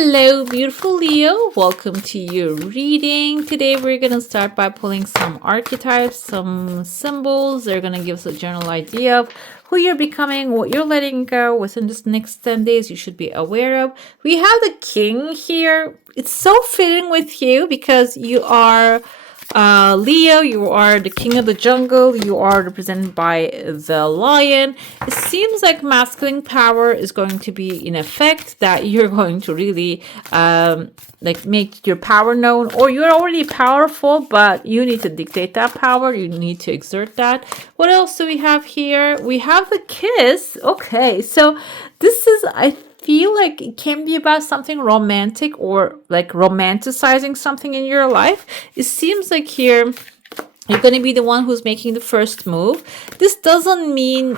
Hello, beautiful Leo. Welcome to your reading. Today we're going to start by pulling some archetypes, some symbols. They're going to give us a general idea of who you're becoming, what you're letting go within this next 10 days you should be aware of. We have the king here. It's so fitting with you because you are Leo, you are the king of the jungle. You are represented by the lion. It seems like masculine power is going to be in effect, that you're going to really like make your power known, or you're already powerful, but you need to dictate that power. You need to exert that. What else do we have here? We have the kiss. Okay, so this is, I feel like it can be about something romantic or like romanticizing something in your life. It seems like here you're going to be the one who's making the first move. This doesn't mean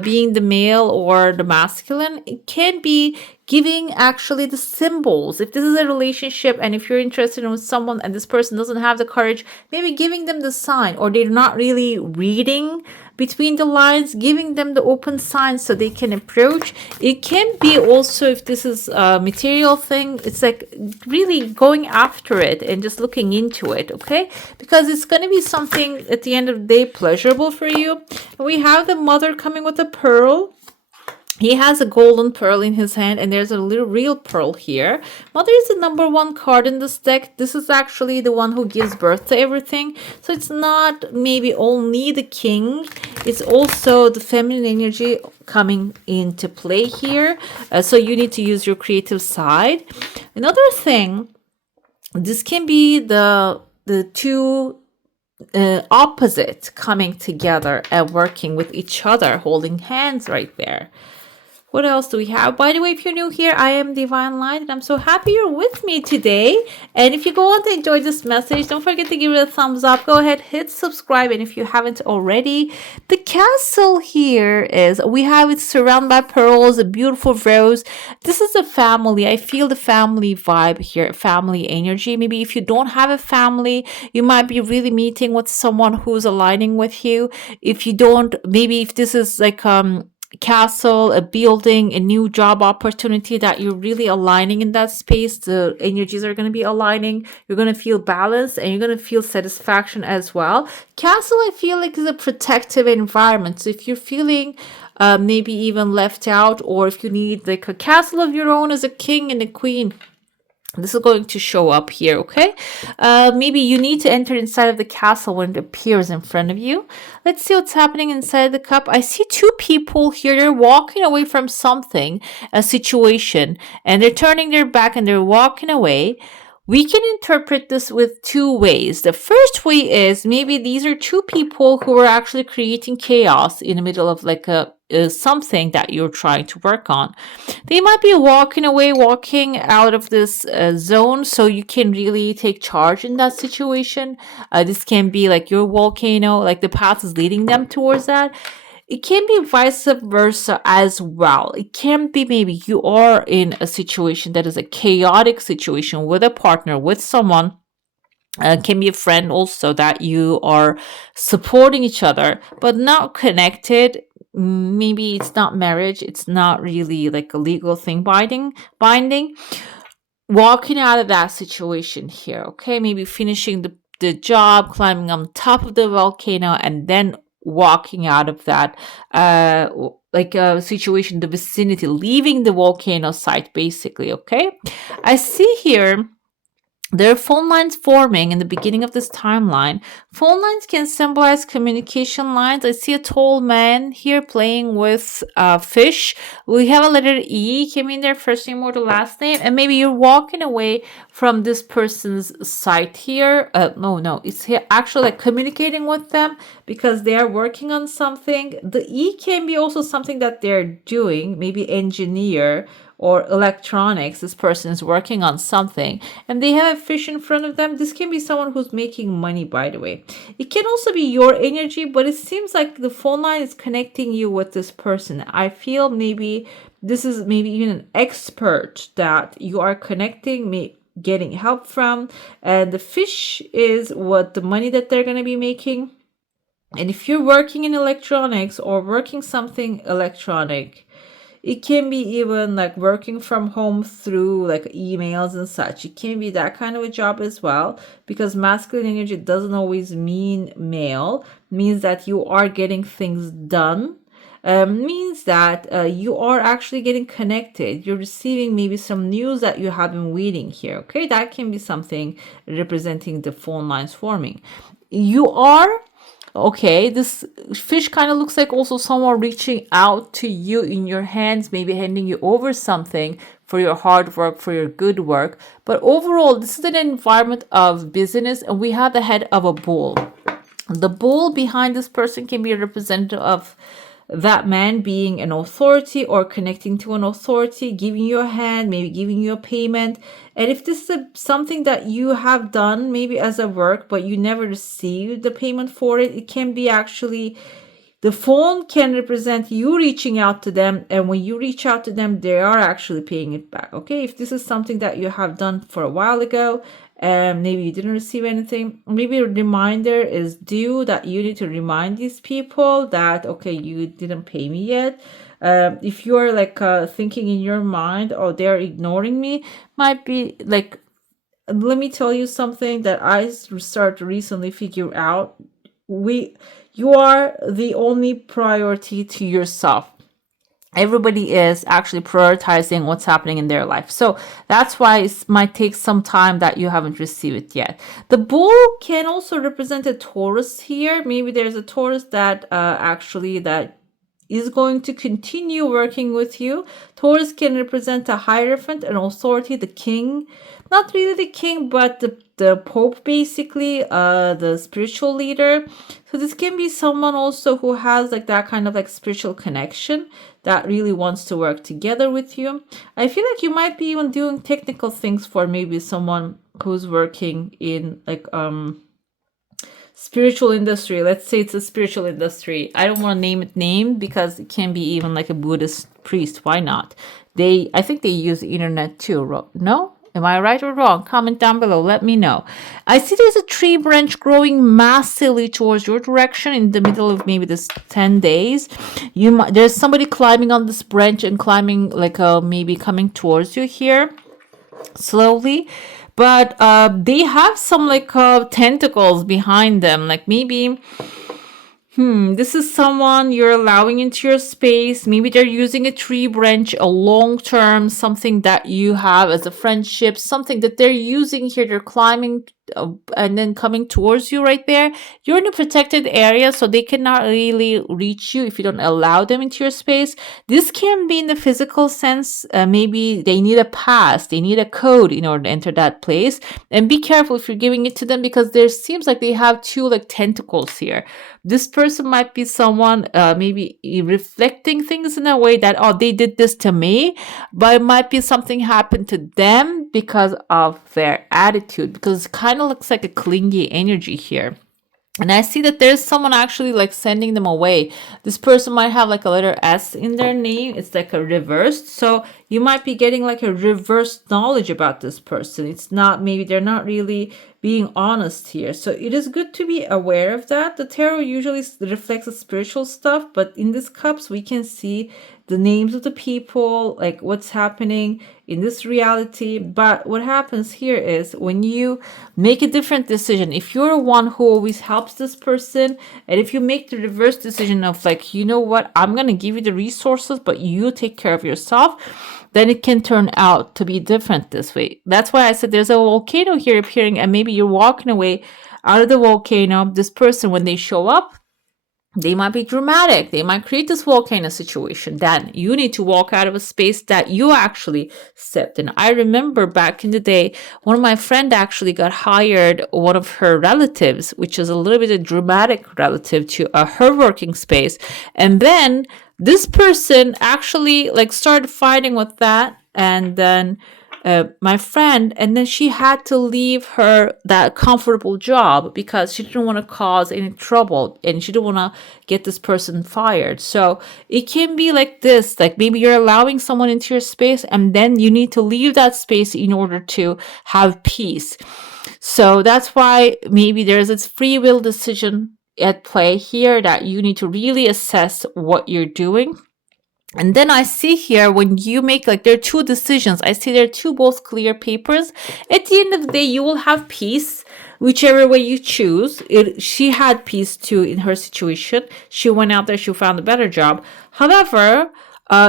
being the male or the masculine. It can be giving actually the symbols. If this is a relationship and if you're interested in someone and this person doesn't have the courage, maybe giving them the sign, or they're not really reading between the lines, giving them the open signs so they can approach. It can be also, if this is a material thing, it's like really going after it and just looking into it, okay? Because it's going to be something at the end of the day pleasurable for you. We have the mother coming with a pearl. He has a golden pearl in his hand, and there's a little real pearl here. Mother is the number one card in this deck. This is actually the one who gives birth to everything. So it's not maybe only the king. It's also the feminine energy coming into play here. So you need to use your creative side. Another thing, this can be the two opposite coming together and working with each other, holding hands right there. What else do we have? By the way, if you're new here, I am Divine Light, and I'm so happy you're with me today. And if you go on to enjoy this message, don't forget to give it a thumbs up. Go ahead, hit subscribe. And if you haven't already, the castle here is, we have it surrounded by pearls, a beautiful rose. This is a family. I feel the family vibe here, family energy. Maybe if you don't have a family, you might be really meeting with someone who's aligning with you. If you don't, maybe if this is like castle, a building, a new job opportunity that you're really aligning in that space, the energies are going to be aligning. You're going to feel balanced and you're going to feel satisfaction as well. Castle, I feel like, is a protective environment. So if you're feeling maybe even left out, or if you need like a castle of your own as a king and a queen, this is going to show up here, okay? Maybe you need to enter inside of the castle when it appears in front of you. Let's see what's happening inside the cup. I see two people here. They're walking away from something, a situation, and they're turning their back and they're walking away. We can interpret this with two ways. The first way is maybe these are two people who are actually creating chaos in the middle of like something that you're trying to work on. They might be walking away, walking out of this zone, so you can really take charge in that situation. This can be like your volcano, like the path is leading them towards that. It can be vice versa as well. It can be maybe you are in a situation that is a chaotic situation with a partner, with someone. Can be a friend also, that you are supporting each other but not connected. Maybe it's not marriage, it's not really like a legal thing binding. Walking out of that situation here, okay? Maybe finishing the job, climbing on top of the volcano, and then walking out of that like a situation, the vicinity, leaving the volcano site basically, okay? I see here there are phone lines forming in the beginning of this timeline. Phone lines can symbolize communication lines. I see a tall man here playing with fish. We have a letter E came in there, first name or the last name. And maybe you're walking away from this person's site here. No, it's here actually like communicating with them because they are working on something. The E can be also something that they're doing, maybe engineer or electronics. This person is working on something and they have a fish in front of them. This can be someone who's making money, by the way. It can also be your energy, but it seems like the phone line is connecting you with this person. I feel maybe this is maybe even an expert that you are connecting, getting help from. And the fish is what the money that they're going to be making. And if you're working in electronics or working something electronic, It can be even like working from home through like emails and such. It can be that kind of a job as well, because masculine energy doesn't always mean male. It means that you are getting things done. Means that you are actually getting connected. You're receiving maybe some news that you have been waiting here. Okay, that can be something representing the phone lines forming. You are okay. This fish kind of looks like also someone reaching out to you in your hands, maybe handing you over something for your hard work, for your good work. But overall, this is an environment of business, and we have the head of a bull. The bull behind this person can be a representative of that man being an authority or connecting to an authority, giving you a hand, maybe giving you a payment. And if this is something that you have done maybe as a work, but you never received the payment for it, it can be actually the phone can represent you reaching out to them, and when you reach out to them, they are actually paying it back. Okay, if this is something that you have done for a while ago and maybe you didn't receive anything, maybe a reminder is due that you need to remind these people that, okay, you didn't pay me yet. If you're like thinking in your mind, oh, they're ignoring me, might be like, let me tell you something that I started recently figure out. You are the only priority to yourself. Everybody is actually prioritizing what's happening in their life. So that's why it might take some time that you haven't received it yet. The bull can also represent a Taurus here. Maybe there's a Taurus that actually that is going to continue working with you. Taurus can represent a hierophant, an authority, the king. Not really the king, but the Pope, basically, the spiritual leader. So this can be someone also who has like that kind of like spiritual connection that really wants to work together with you. I feel like you might be even doing technical things for maybe someone who's working in like spiritual industry. Let's say it's a spiritual industry. I don't want to name because it can be even like a Buddhist priest. Why not? I think they use the internet too. No? Am I right or wrong? Comment down below. Let me know. I see there's a tree branch growing massively towards your direction in the middle of maybe this 10 days. There's somebody climbing on this branch and climbing like maybe coming towards you here slowly. But they have some like tentacles behind them. Like maybe this is someone you're allowing into your space. Maybe they're using a tree branch, a long term, something that you have as a friendship, something that they're using here. They're climbing and then coming towards you right there. You're in a protected area, so they cannot really reach you if you don't allow them into your space. This can be in the physical sense. Maybe they need a pass, they need a code in order to enter that place. And be careful if you're giving it to them, because there seems like they have two like tentacles here. This person might be someone maybe reflecting things in a way that, oh, they did this to me, but it might be something happened to them because of their attitude, because it kind of looks like a clingy energy here. And I see that there's someone actually like sending them away. This person might have like a letter S in their name. It's like a reversed. So you might be getting like a reversed knowledge about this person. It's not, maybe they're not really being honest here. So it is good to be aware of that. The tarot usually reflects the spiritual stuff, but in these cups, we can see the names of the people, like what's happening in this reality. But what happens here is when you make a different decision, if you're one who always helps this person, and if you make the reverse decision of like, you know what, I'm going to give you the resources, but you take care of yourself, then it can turn out to be different this way. That's why I said there's a volcano here appearing, and maybe you're walking away out of the volcano. This person, when they show up, they might be dramatic. They might create this volcano situation. Then you need to walk out of a space that you actually stepped in. I remember back in the day, one of my friends actually got hired one of her relatives, which is a little bit a dramatic relative, to her working space. And then this person actually like started fighting with that. And then my friend, and then she had to leave that comfortable job because she didn't want to cause any trouble and she didn't want to get this person fired. So it can be like this, like maybe you're allowing someone into your space and then you need to leave that space in order to have peace. So that's why maybe there's this free will decision at play here that you need to really assess what you're doing. And then I see here when you make like there are two decisions. I see there are two both clear papers. At the end of the day, you will have peace, whichever way you choose. She had peace too in her situation. She went out there, she found a better job. However,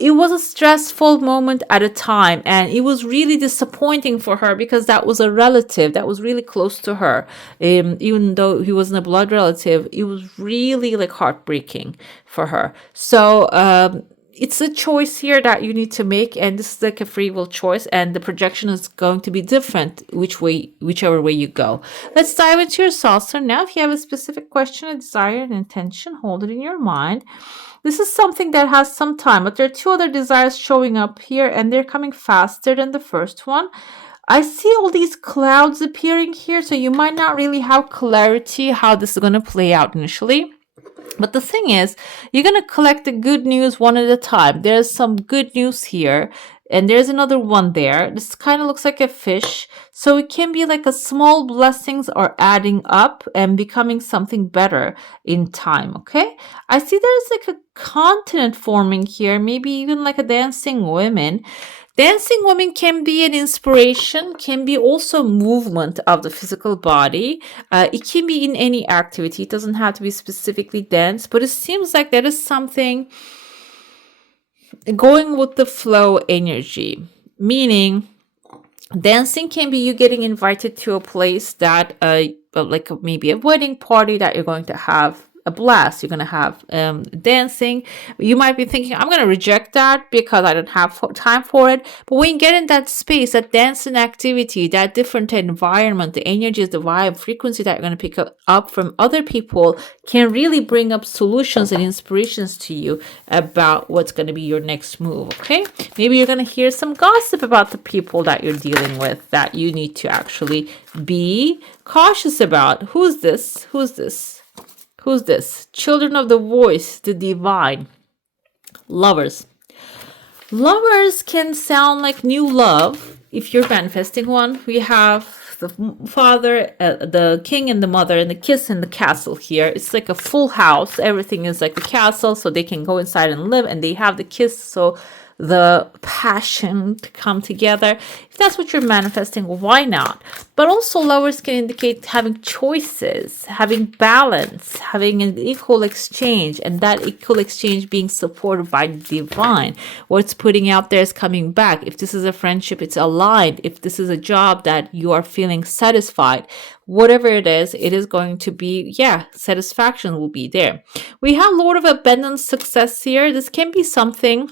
it was a stressful moment at a time, and it was really disappointing for her because that was a relative that was really close to her. Even though he wasn't a blood relative, it was really like heartbreaking for her. So, it's a choice here that you need to make, and this is like a free will choice, and the projection is going to be different whichever way you go. Let's dive into your saucer now. If you have a specific question, a desire, an intention, hold it in your mind. This is something that has some time, but there are two other desires showing up here, and they're coming faster than the first one. I see all these clouds appearing here, so you might not really have clarity how this is going to play out initially. But the thing is, you're going to collect the good news one at a time. There's some good news here, and there's another one there. This kind of looks like a fish. So it can be like a small blessings are adding up and becoming something better in time, okay? I see there's like a continent forming here, maybe even like a dancing women. Dancing women can be an inspiration, can be also movement of the physical body. It can be in any activity. It doesn't have to be specifically dance, but it seems like there is something going with the flow energy, meaning dancing can be you getting invited to a place that, like maybe a wedding party that you're going to have a blast. You're going to have dancing. You might be thinking, I'm going to reject that because I don't have time for it. But when you get in that space, that dancing activity, that different environment, the energies, the vibe, frequency that you're going to pick up from other people can really bring up solutions and inspirations to you about what's going to be your next move, okay? Maybe you're going to hear some gossip about the people that you're dealing with that you need to actually be cautious about. Who's this? Who's this? Who's this? Children of the voice, the divine. Lovers. Lovers can sound like new love if you're manifesting one. We have the father, the king and the mother, and the kiss in the castle here. It's like a full house. Everything is like a castle, so they can go inside and live, and they have the kiss, so the passion to come together. If that's what you're manifesting, why not? But also lovers can indicate having choices, having balance, having an equal exchange, and that equal exchange being supported by the divine. What's putting out there is coming back. If this is a friendship, it's aligned. If this is a job that you are feeling satisfied, whatever it is going to be, satisfaction will be there. We have Lord of Abundance success here. This can be something,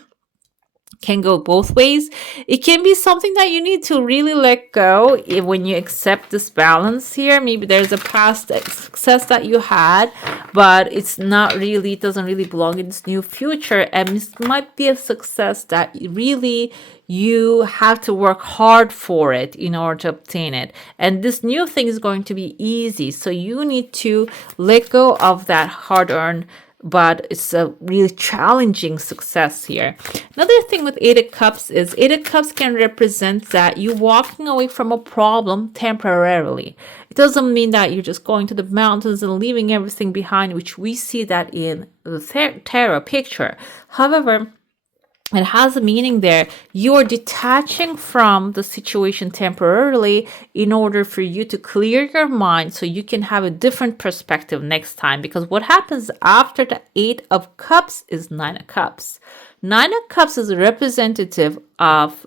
can go both ways. It can be something that you need to really let go when you accept this balance here. Maybe there's a past success that you had, but it doesn't really belong in this new future, and this might be a success that really you have to work hard for it in order to obtain it. And this new thing is going to be easy, so you need to let go of that hard-earned, but it's a really challenging success here. Another thing with Eight of Cups is Eight of Cups can represent that you walking away from a problem temporarily. It doesn't mean that you're just going to the mountains and leaving everything behind, which we see that in the tarot picture. However, it has a meaning there. You're detaching from the situation temporarily in order for you to clear your mind so you can have a different perspective next time. Because what happens after the Eight of Cups is Nine of Cups. Nine of Cups is a representative of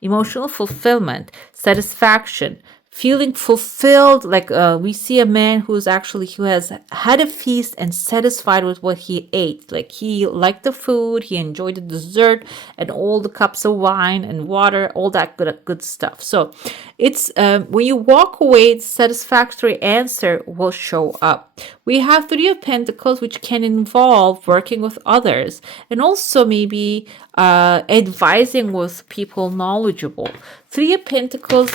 emotional fulfillment, satisfaction, feeling fulfilled. Like we see a man who has had a feast and satisfied with what he ate. Like he liked the food, he enjoyed the dessert and all the cups of wine and water, all that good stuff. So it's when you walk away, the satisfactory answer will show up. We have Three of Pentacles, which can involve working with others and also maybe advising with people knowledgeable. Three of Pentacles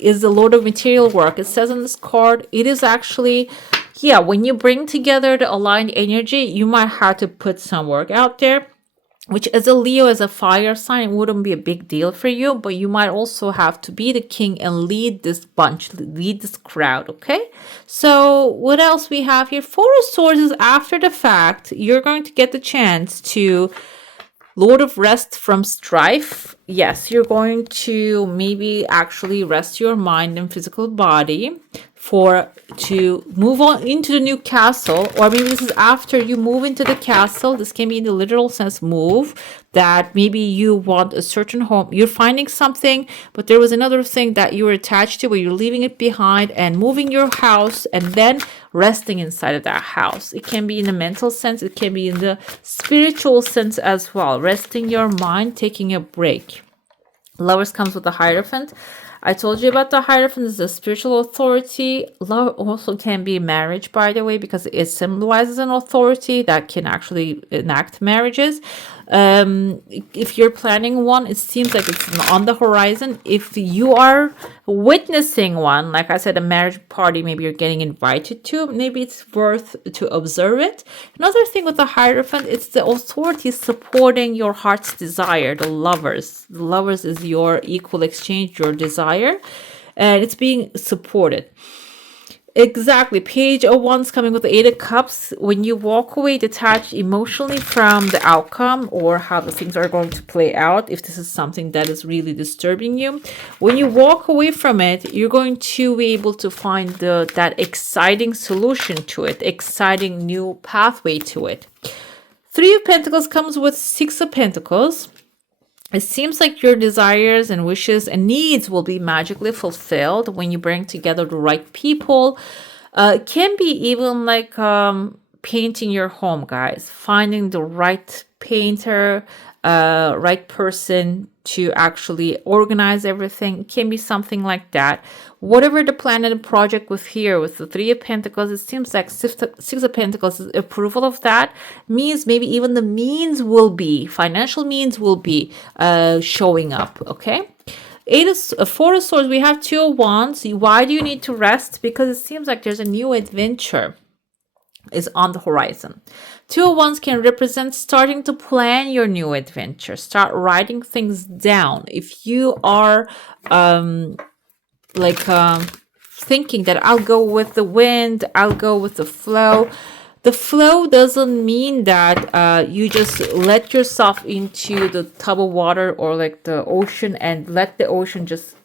is the Lord of Material Work. It says on this card, it is actually, when you bring together the aligned energy, you might have to put some work out there, which as a Leo, as a fire sign, it wouldn't be a big deal for you, but you might also have to be the king and lead this bunch, lead this crowd, okay? So what else we have here? Four of Swords is after the fact. You're going to get the chance to Lord of rest from strife. Yes, you're going to maybe actually rest your mind and physical body to move on into the new castle, or maybe this is after you move into the castle. This can be in the literal sense move, that maybe you want a certain home, you're finding something, but there was another thing that you were attached to where you're leaving it behind and moving your house and then resting inside of that house. It can be in the mental sense, it can be in the spiritual sense as well, resting your mind, taking a break. Lovers comes with the Hierophant. I told you about the Hierophant is the spiritual authority. Love also can be marriage, by the way, because it symbolizes an authority that can actually enact marriages. If you're planning one, it seems like it's on the horizon. If you are witnessing one, like I said, a marriage party, maybe you're getting invited to, maybe it's worth to observe it. Another thing with the Hierophant, it's the authority supporting your heart's desire, the lovers. The lovers is your equal exchange, your desire, and it's being supported. Exactly. Page of Wands coming with the Eight of Cups. When you walk away detached emotionally from the outcome or how the things are going to play out, if this is something that is really disturbing you, when you walk away from it, you're going to be able to find that exciting solution to it, exciting new pathway to it. Three of Pentacles comes with Six of Pentacles. It seems like your desires and wishes and needs will be magically fulfilled when you bring together the right people. It can be even like painting your home, guys. Finding the right painter, right person to actually organize everything. It can be something like that. Whatever the plan and the project with here, with the Three of Pentacles, it seems like Six of Pentacles, approval of that means maybe even the means will be, financial means will be showing up, okay? Four of Swords, we have Two of Wands. Why do you need to rest? Because it seems like there's a new adventure is on the horizon. Two of Wands can represent starting to plan your new adventure. Start writing things down. If you are thinking that I'll go with the wind, I'll go with the flow. The flow doesn't mean that you just let yourself into the tub of water or like the ocean and let the ocean just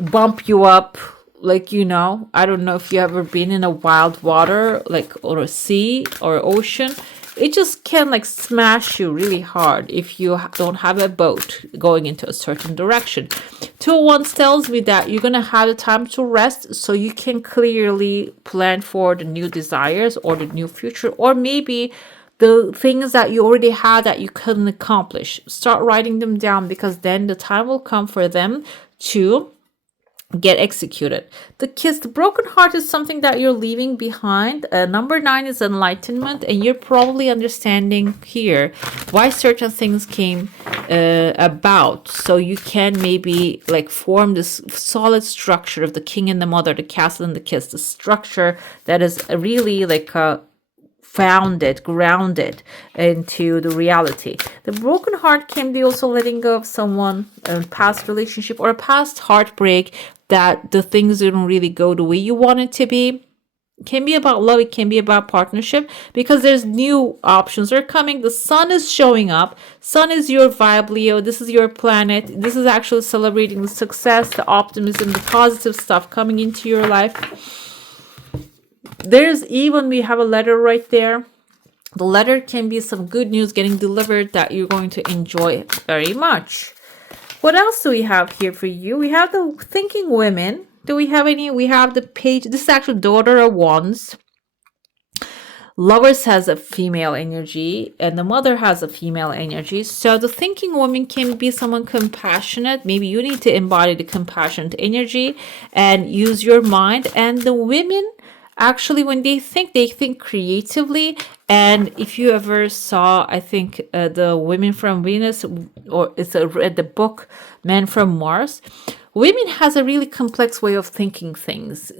bump you up. Like, I don't know if you ever been in a wild water, like, or a sea or ocean. It just can smash you really hard if you don't have a boat going into a certain direction. Two of Wands tells me that you're going to have the time to rest so you can clearly plan for the new desires or the new future, or maybe the things that you already had that you couldn't accomplish. Start writing them down, because then the time will come for them to get executed. The broken heart is something that you're leaving behind. Number 9 is enlightenment, and you're probably understanding here why certain things came about, so you can maybe form this solid structure of the king and the mother, the castle and the kiss, the structure that is really grounded into the reality. The broken heart can be also letting go of someone, a past relationship or a past heartbreak, that the things didn't really go the way you want it to be. It can be about love, it can be about partnership, because there's new options are coming. The sun is showing up. Sun is your vibe, Leo. This is your planet. This is actually celebrating the success, the optimism, the positive stuff coming into your life. We have a letter right there. The letter can be some good news getting delivered that you're going to enjoy very much. What else do we have here for you? We have the thinking women. Do we have any? We have the page. This is actually Daughter of Wands. Lovers has a female energy and the mother has a female energy. So the thinking woman can be someone compassionate. Maybe you need to embody the compassionate energy and use your mind. And the women, actually, when they think creatively. And if you ever saw, I think, the Women from Venus, or read the book Men from Mars, women has a really complex way of thinking things,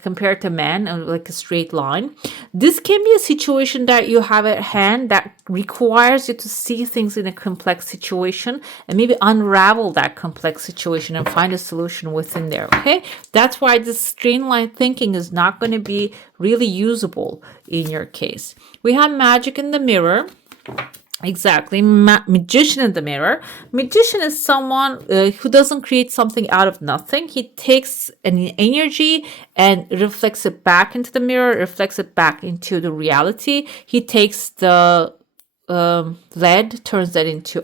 compared to men, like a straight line. This can be a situation that you have at hand that requires you to see things in a complex situation and maybe unravel that complex situation and find a solution within there, okay? That's why this straight line thinking is not going to be really usable in your case. We have Magic in the Mirror. Exactly. Magician in the mirror. Magician is someone who doesn't create something out of nothing. He takes an energy and reflects it back into the mirror, reflects it back into the reality. He takes the lead, turns that into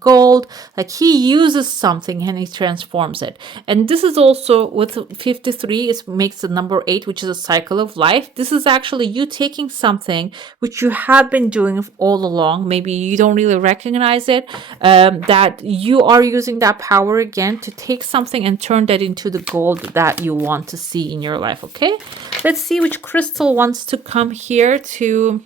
gold. Like he uses something and he transforms it. And this is also with 53, it makes the number 8, which is a cycle of life. This is actually you taking something which you have been doing all along. Maybe you don't really recognize it, that you are using that power again to take something and turn that into the gold that you want to see in your life. Okay, let's see which crystal wants to come here to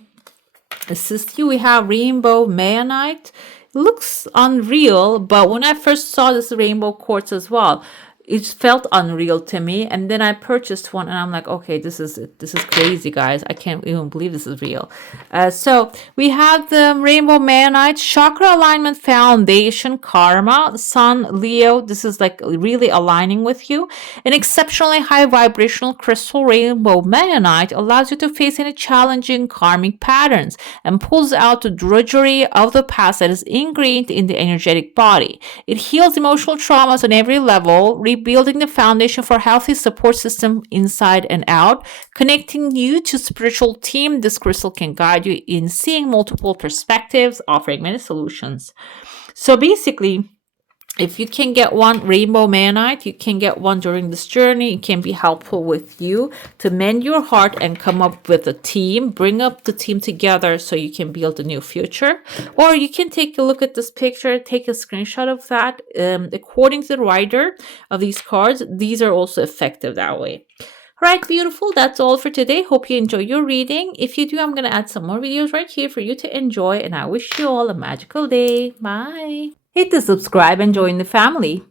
assist you. We have rainbow mayonite. Looks unreal, but when I first saw this rainbow quartz as well, it felt unreal to me. And then I purchased one, and I'm like, okay, this is crazy, guys. I can't even believe this is real. So we have the rainbow mayonite, chakra alignment foundation, karma, sun, Leo. This is like really aligning with you. An exceptionally high vibrational crystal, rainbow mayonite, allows you to face any challenging karmic patterns and pulls out the drudgery of the past that is ingrained in the energetic body. It heals emotional traumas on every level, rebuilding the foundation for a healthy support system inside and out, connecting you to spiritual team. This crystal can guide you in seeing multiple perspectives, offering many solutions. So basically, if you can get one rainbow mayonite, you can get one during this journey. It can be helpful with you to mend your heart and come up with a team, bring up the team together so you can build a new future. Or you can take a look at this picture, take a screenshot of that. According to the writer of these cards, these are also effective that way. Right, beautiful. That's all for today. Hope you enjoy your reading. If you do, I'm going to add some more videos right here for you to enjoy. And I wish you all a magical day. Bye. Hit the subscribe and join the family.